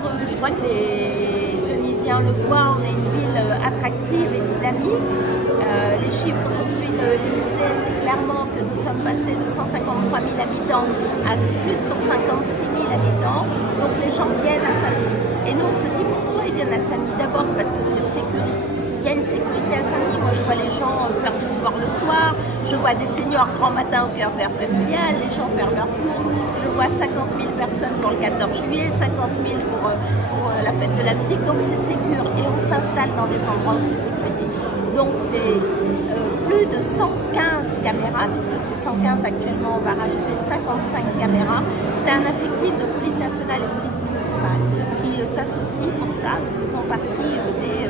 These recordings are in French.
heureux. Je crois que les Dionysiens le voient, on est une ville attractive et dynamique. Les chiffres aujourd'hui de l'INSEE, c'est clairement que nous sommes passés de 153 000 habitants à plus de 156 000 habitants. Donc les gens viennent à Saint-Denis. Et nous, on se dit pourquoi ils viennent à Saint-Denis? D'abord parce que c'est sécurité. Il y a une sécurité à Saint-Denis. Moi, je vois les gens faire du sport le soir. Je vois des seniors grand matin au cœur vert familial, les gens faire leurs courses. Je vois 50 000 personnes pour le 14 juillet, 50 000 pour la fête de la musique. Donc, c'est sécure. Et on s'installe dans des endroits où c'est sécurité. Donc, c'est plus de 115 caméras, puisque c'est 115 actuellement. On va rajouter 55 caméras. C'est un effectif de police nationale et police municipale qui s'associent pour ça. Nous faisons partie des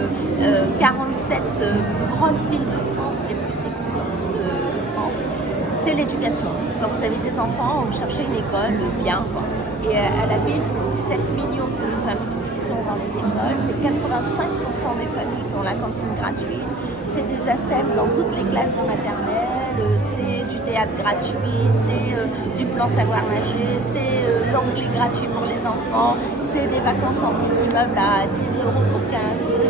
47 grosses villes de France, les plus sécures de France. C'est l'éducation. Quand vous avez des enfants, vous cherchez une école bien, quoi. Et à la ville, c'est 17 millions que nous investissons dans les écoles. C'est 85% des familles qui ont la cantine gratuite. C'est des ASEM dans toutes les classes de maternelle. C'est du théâtre gratuit. C'est du plan savoir nager. C'est l'anglais gratuit pour les enfants. C'est des vacances en petit immeuble à 10 € pour 15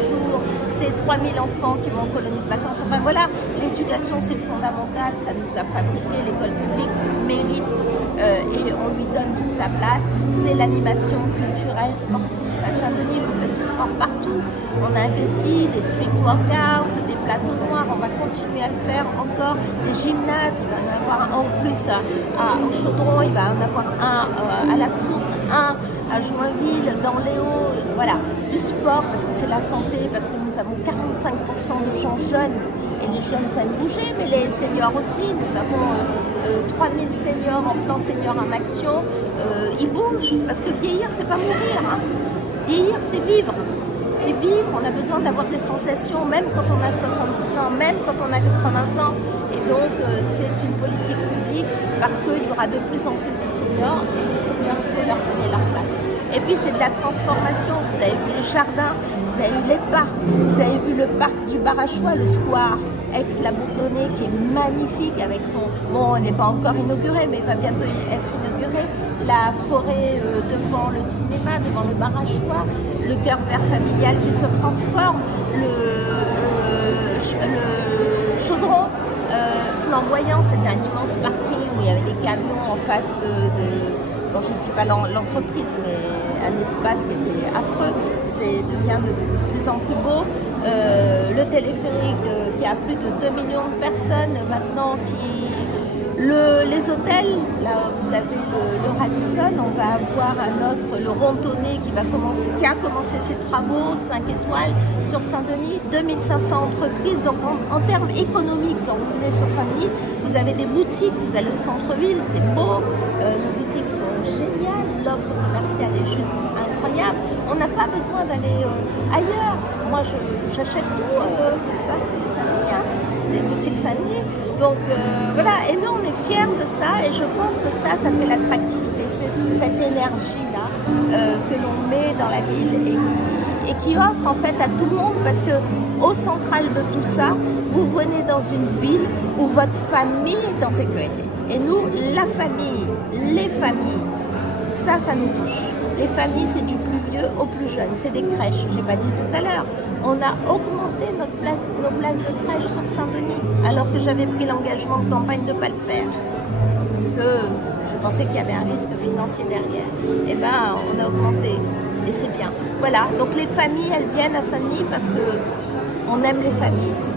jours. C'est 3000 enfants qui vont en colonie de vacances. Enfin voilà, l'éducation c'est fondamental, ça nous a fabriqué, l'école publique mérite et on lui donne toute sa place. C'est l'animation culturelle, sportive. À Saint-Denis, vous faites du sport partout. On a investi des street workouts, des plateaux noirs, on va continuer à le faire encore. Des gymnases, il va en avoir un en plus au Chaudron, il va en avoir un à la Source, un à Joinville, dans les Hauts, voilà, du sport parce que c'est la santé, parce que nous avons 45% de gens jeunes et les jeunes ça aime bouger, mais les seniors aussi, nous avons 3000 seniors en plan senior en action, ils bougent parce que vieillir c'est pas mourir, hein. Vieillir c'est vivre. Et vivre, on a besoin d'avoir des sensations, même quand on a 70 ans, même quand on a 80 ans. Et donc, c'est une politique publique parce qu'il y aura de plus en plus de seniors et les seniors, il faut leur donner leur place. Et puis, c'est de la transformation. Vous avez vu les jardins, vous avez vu les parcs, vous avez vu le parc du Barachois, le square Aix-la-Bourdonnais qui est magnifique avec son... Bon, on n'est pas encore inauguré, mais il va bientôt être inauguré. La forêt devant le cinéma, devant le Barachois, le cœur vert familial qui se transforme, le Chaudron flamboyant, c'est un immense parking où il y avait des camions en face bon, je ne suis pas l'entreprise, mais un espace qui était affreux, devient de plus en plus beau. Le téléphérique qui a plus de 2 millions de personnes maintenant, les hôtels, là vous avez le Radisson, on va avoir un autre, le Rontonnet qui a commencé ses travaux, 5 étoiles sur Saint-Denis, 2500 entreprises. Donc en termes économiques, quand vous venez sur Saint-Denis, vous avez des boutiques, vous allez au centre-ville, c'est beau, nos boutiques sont géniales, l'offre commerciale est juste incroyable, on n'a pas besoin d'aller ailleurs. Moi j'achète tout, ça c'est Saint-Denis, hein. C'est boutique Saint-Denis. Donc voilà, et nous on est fiers de ça et je pense que ça fait l'attractivité, c'est cette énergie-là que l'on met dans la ville et qui offre en fait à tout le monde parce que au central de tout ça, vous venez dans une ville où votre famille est en sécurité. Et nous, la famille, les familles, ça nous touche. Les familles, c'est du plus vieux au plus jeune, c'est des crèches. Je n'ai pas dit tout à l'heure, on a augmenté nos places de crèche sur Saint-Denis, alors que j'avais pris l'engagement de campagne de ne pas le faire. Parce que je pensais qu'il y avait un risque financier derrière. Et bien, on a augmenté, et c'est bien. Voilà, donc les familles, elles viennent à Saint-Denis parce qu'on aime les familles ici.